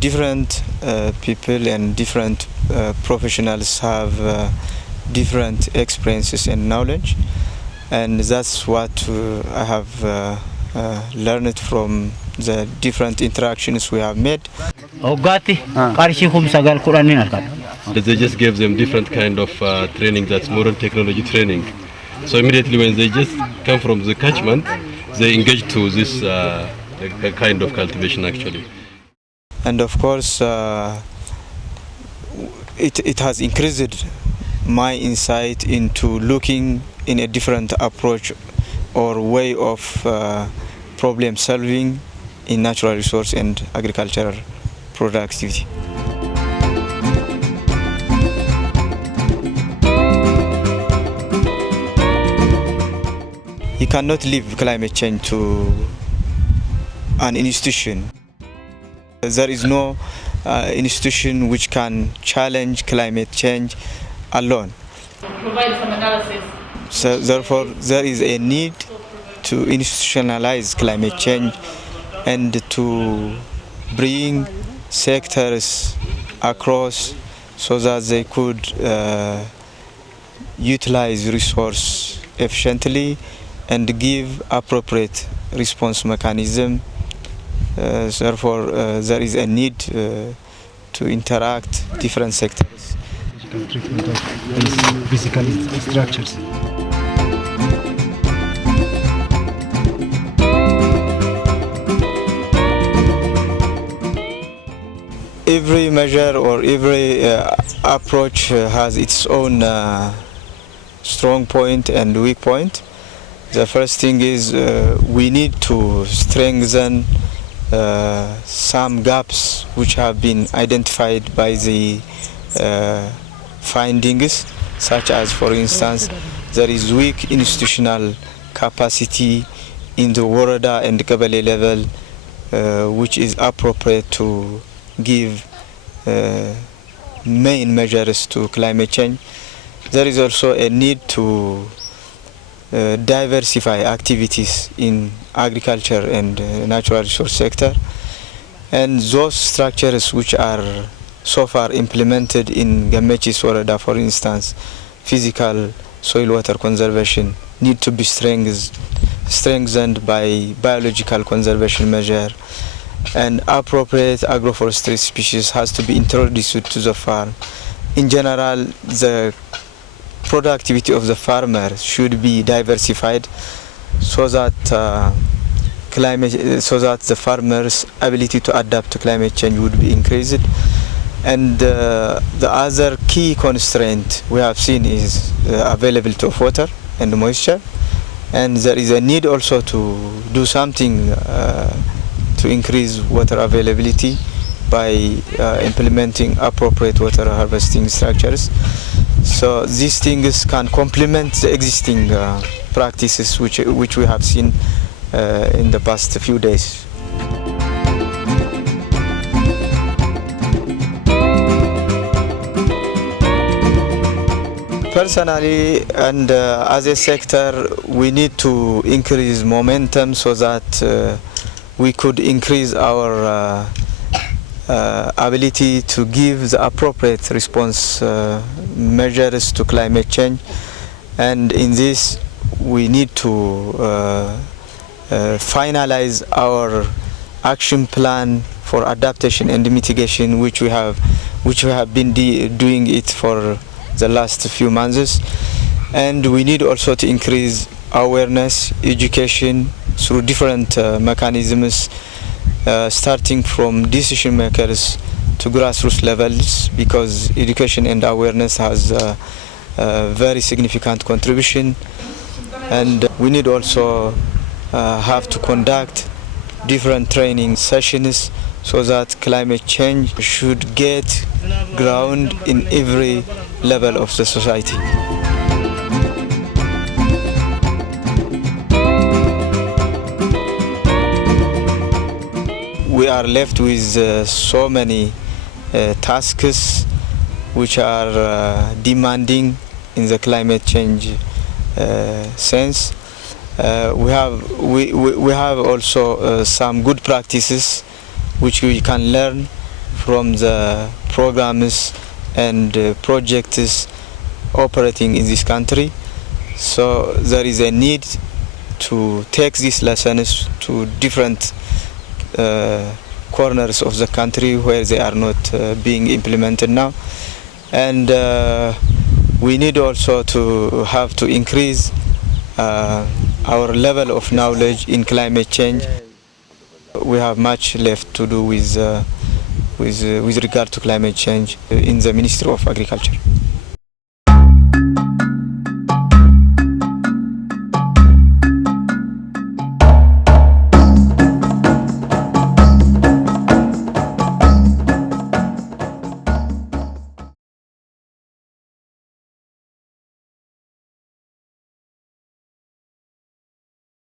different people and different professionals have different experiences and knowledge, and that's what I have learned from the different interactions we have made. They just gave them different kind of training, that's modern technology training. So immediately when they just come from the catchment, they engage to this kind of cultivation actually. And of course, it has increased my insight into looking in a different approach or way of problem solving in natural resource and agricultural productivity. You cannot leave climate change to an institution. There is no institution which can challenge climate change alone. Provide some analysis. So therefore, there is a need to institutionalize climate change and to bring sectors across so that they could utilize resource efficiently and give appropriate response mechanism. Therefore, there is a need to interact different sectors. Treatment of physical structures. Every measure or every approach has its own strong point and weak point. The first thing is we need to strengthen some gaps which have been identified by the findings, such as, for instance, there is weak institutional capacity in the Warada and Kabale level, which is appropriate to give main measures to climate change. There is also a need to diversify activities in agriculture and natural resource sector, and those structures which are so far implemented in Gamechis Warada, for instance, physical soil water conservation, need to be strengthened by biological conservation measure, and appropriate agroforestry species has to be introduced to the farm. In general, the productivity of the farmer should be diversified so that the farmer's ability to adapt to climate change would be increased. And the other key constraint we have seen is availability of water and moisture, and there is a need also to do something to increase water availability by implementing appropriate water harvesting structures. So these things can complement the existing practices which we have seen in the past few days. Personally, and as a sector, we need to increase momentum so that we could increase our ability to give the appropriate response measures to climate change. And in this, we need to finalize our action plan for adaptation and mitigation, which we have been doing it for the last few months. And we need also to increase awareness, education through different mechanisms, starting from decision makers to grassroots levels, because education and awareness has a very significant contribution. And we need also have to conduct different training sessions so that climate change should get ground in every level of the society. We are left with so many tasks which are demanding in the climate change sense. We have also some good practices which we can learn from the programs and projects operating in this country. So there is a need to take these lessons to different corners of the country where they are not being implemented now. And we need also to have to increase our level of knowledge in climate change. We have much left to do with regard to climate change in the Ministry of Agriculture.